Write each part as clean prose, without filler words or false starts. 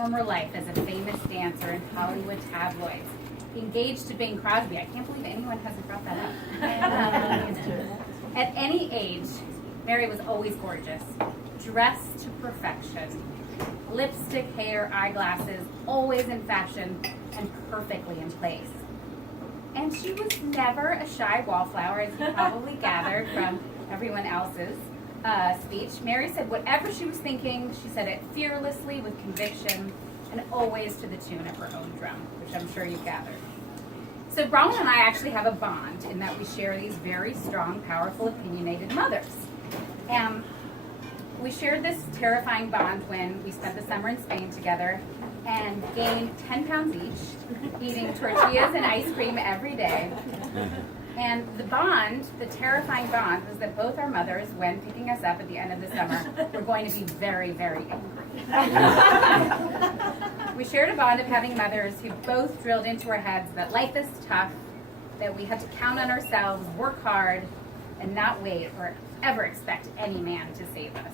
former life as a famous dancer in Hollywood tabloids, engaged to Bing Crosby. I can't believe anyone hasn't brought that up. At any age, Mary was always gorgeous, dressed to perfection. Lipstick, hair, eyeglasses, always in fashion and perfectly in place. And she was never a shy wallflower, as you probably gathered from everyone else's speech. Mary said whatever she was thinking, she said it fearlessly with conviction and always to the tune of her own drum, which I'm sure you gathered. So Bronwyn and I actually have a bond in that we share these very strong, powerful, opinionated mothers. And we shared this terrifying bond when we spent the summer in Spain together and gained 10 pounds each, eating tortillas and ice cream every day. And the bond, the terrifying bond, was that both our mothers, when picking us up at the end of the summer, were going to be very, very angry. We shared a bond of having mothers who both drilled into our heads that life is tough, that we had to count on ourselves, work hard, and not wait or ever expect any man to save us.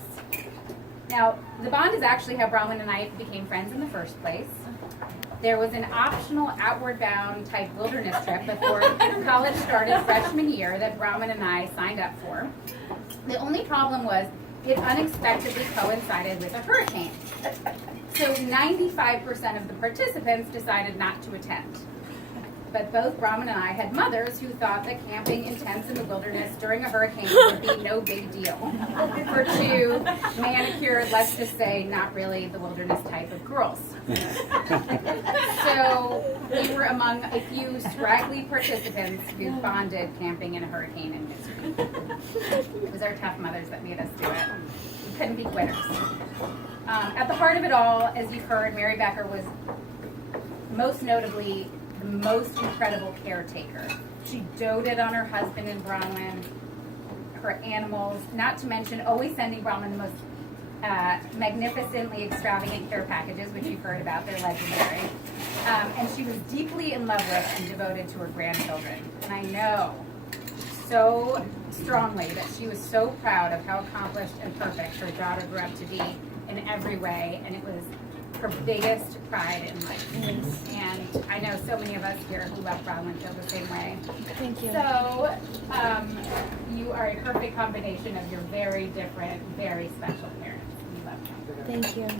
Now, the bond is actually how Bronwyn and I became friends in the first place. There was an optional outward bound type wilderness trip before college started freshman year that Bronwyn and I signed up for. The only problem was it unexpectedly coincided with a hurricane. So 95% of the participants decided not to attend. But both Bronwyn and I had mothers who thought that camping in tents in the wilderness during a hurricane would be no big deal. For two manicured, let's just say, not really the wilderness type of girls. So we were among a few scraggly participants who bonded camping in a hurricane and misery. It was our tough mothers that made us do it. We couldn't be quitters. At the heart of it all, as you've heard, Mary Becker was most notably the most incredible caretaker. She doted on her husband and Bronwyn, her animals, not to mention always sending Bronwyn the most magnificently extravagant care packages, which you've heard about. They're legendary. And she was deeply in love with and devoted to her grandchildren. And I know so strongly that she was so proud of how accomplished and perfect her daughter grew up to be in every way, and it was her biggest pride in life. And I know so many of us here who love Bronwyn feel the same way. Thank you. So you are a perfect combination of your very different, very special parents. We love you. Thank you. I'm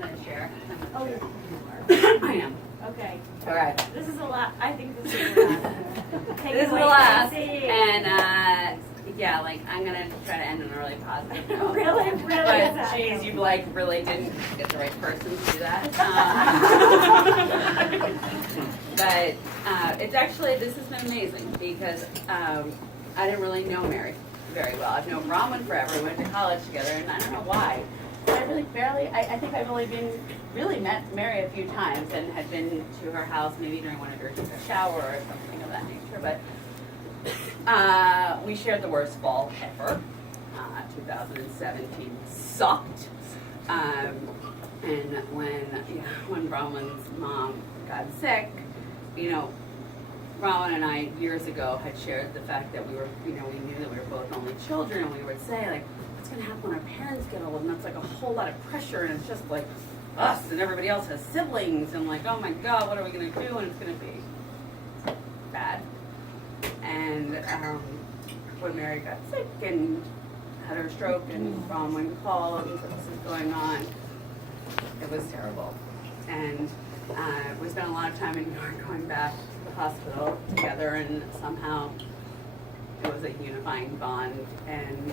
going to share. Oh, I am. okay. All right. This is a lot. I think this is a lot. Take This it is the away, last. Casey. And, yeah, like, I'm going to try to end on a really positive note. Really, But, sad. geez, you, like, really didn't get the right person to do that. But it's actually, this has been amazing because I didn't really know Mary very well. I've known Bronwyn forever. We went to college together, and I don't know why. But I really barely, I think I've only really met Mary a few times and had been to her house maybe during one of her took a shower or something of that nature. But we shared the worst fall ever. 2017 sucked. And when Bronwyn's mom got sick, Bronwyn and I years ago had shared the fact that we were, we knew that we were both only children, and we would say, like, what's going to happen when our parents get old? And that's like a whole lot of pressure, and it's just like us and everybody else has siblings, and like, oh my God, what are we going to do? And it's going to be bad. And when Mary got sick and had her stroke, and Bronwyn called and said, this is going on, it was terrible. And we spent a lot of time in New York going back to the hospital together, and somehow it was a unifying bond. And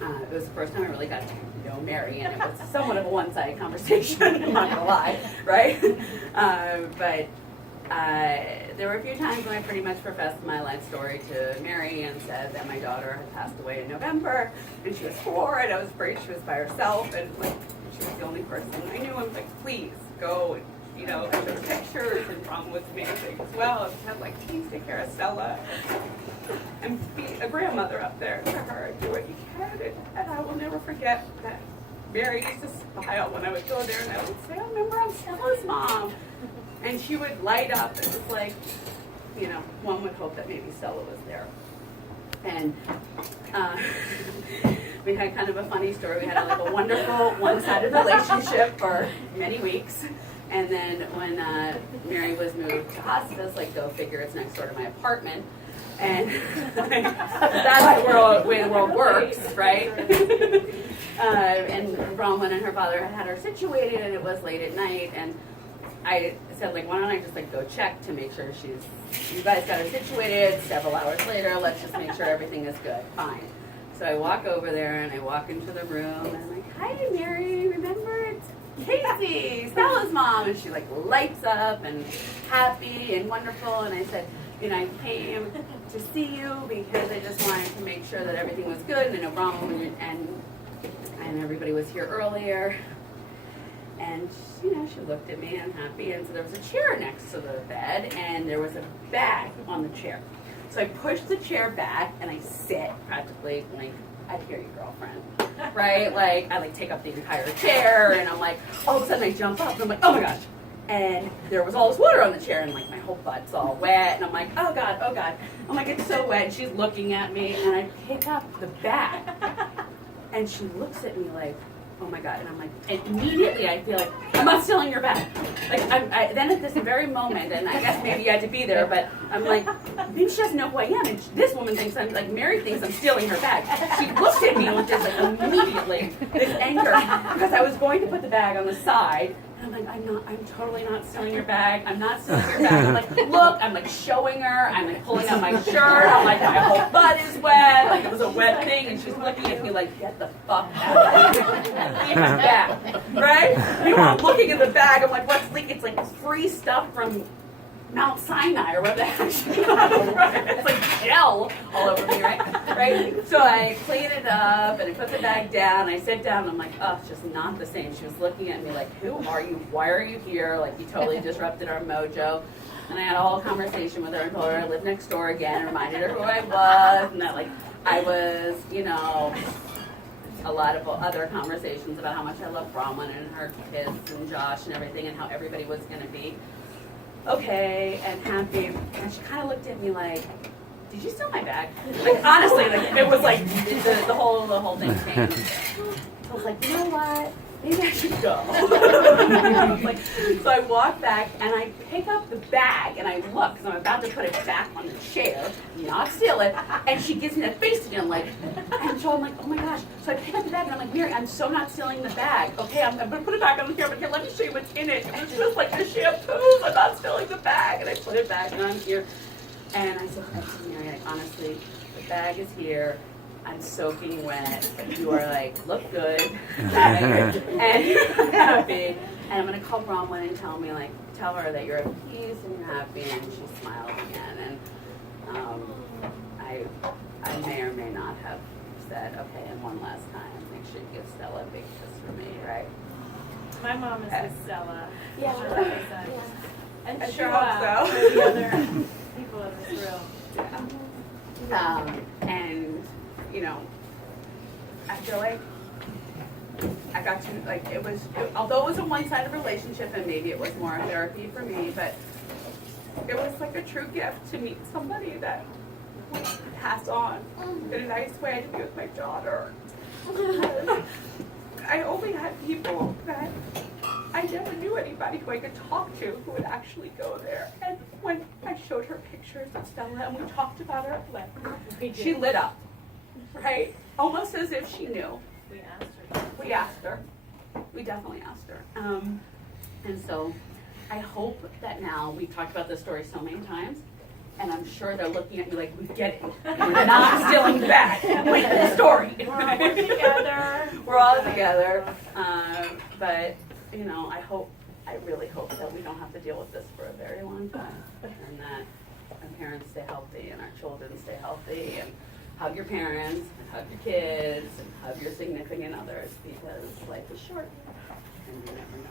it was the first time I really got to know Mary, and it was somewhat of a one-sided conversation, I'm not gonna lie, right? But there were a few times when I pretty much professed my life story to Mary and said that my daughter had passed away in November, and she was 4, and I was afraid she was by herself, and like she was the only person I knew. I was like, please go, and I showed her pictures, and Ron was amazing as well. And had like, please take care of Stella, and be a grandmother up there to her, and do what you can. And I will never forget that Mary used to smile when I would go there, and I would say, I remember I'm Stella's mom. And she would light up. It was like, one would hope that maybe Stella was there. And we had kind of a funny story. We had like a wonderful one-sided relationship for many weeks. And then when Mary was moved to hospice, like go figure, it's next door to my apartment. And that's the way the world works, right? And Bronwyn and her father had her situated, and it was late at night, and I said, like, why don't I just like go check to make sure you guys got her situated. Several hours later, let's just make sure everything is good. Fine. So I walk over there, and I walk into the room, and I'm like, hi, Mary, remember, it's Casey, Stella's mom. And she like lights up and happy and wonderful. And I said, I came to see you because I just wanted to make sure that everything was good. And I know Bronwyn and everybody was here earlier. And she looked at me and happy. And so there was a chair next to the bed, and there was a bag on the chair. So I push the chair back, and I sit practically like, I hear you, girlfriend, right? Like, I like take up the entire chair, and I'm like, all of a sudden I jump up, and I'm like, oh my gosh. And there was all this water on the chair, and like my whole butt's all wet, and I'm like, oh God, oh God. I'm like, it's so wet, and she's looking at me, and I pick up the bag, and she looks at me like, oh my God. And I'm like, and immediately I feel like, I'm not stealing your bag. Like, then at this very moment, and I guess maybe you had to be there, but I'm like, maybe she doesn't know who I am. And this woman thinks Mary thinks I'm stealing her bag. She looked at me with this, like, immediately, this anger, because I was going to put the bag on the side. And I'm like, I'm totally not stealing your bag. I'm not stealing your bag. I'm like, look, I'm like showing her. I'm like pulling out my shirt. I'm like, my whole butt is wet. Like, it was a wet thing. And she's looking at me like, get the fuck out of here. Yeah, right? Meanwhile, I'm looking at the bag. I'm like, what's leaking? It's like free stuff from Mount Sinai or what the heck. It's like gel all over me, right? So I clean it up and I put the bag down. I sit down and I'm like, oh, it's just not the same. She was looking at me like, who are you? Why are you here? Like, you totally disrupted our mojo. And I had a whole conversation with her and told her I lived next door again, reminded her who I was, and that like I was, a lot of other conversations about how much I love Bronwyn and her kids and Josh and everything, and how everybody was going to be okay and happy. And she kind of looked at me like, did you steal my bag? Like, honestly, like, it was like the whole thing changed. I was like, you know what? Maybe I should go. Like, so I walk back and I pick up the bag and I look because I'm about to put it back on the chair, not steal it. And she gives me that face again, like, and so I'm like, oh my gosh. So I pick up the bag and I'm like, Mary, I'm so not stealing the bag. Okay, I'm gonna put it back on the chair, but here, let me show you what's in it. And it's just like the shampoos. I'm not stealing the bag. And I put it back on here. And I said, Mary, like, honestly, the bag is here. I'm soaking wet. You are like, look good, and happy. And I'm gonna call Bronwyn and tell her that you're at peace and you're happy. And she smiled again. And I may or may not have said, okay, and one last time, make sure you give Stella a big kiss for me, right? My mom is with Stella. Yeah. Sure, like I said. And I sure sure hope so. for the other people in this room. Yeah. And I feel like I got to, like, although it was a one-sided relationship and maybe it was more therapy for me, but it was like a true gift to meet somebody that would pass on in a nice way to be with my daughter. I only had people that I never knew anybody who I could talk to who would actually go there. And when I showed her pictures of Stella and we talked about her at length, she lit up, right? Almost as if she knew. We asked her. We definitely asked her. And so I hope that now, we've talked about this story so many times, and I'm sure they're looking at me like, we get it. We're not stealing the bag. Wait for the story. We're together. We're all together. But, I really hope that we don't have to deal with this for a very long time. And that our parents stay healthy and our children stay healthy, and hug your parents, and hug your kids, and hug your significant others, because life is short and you never know.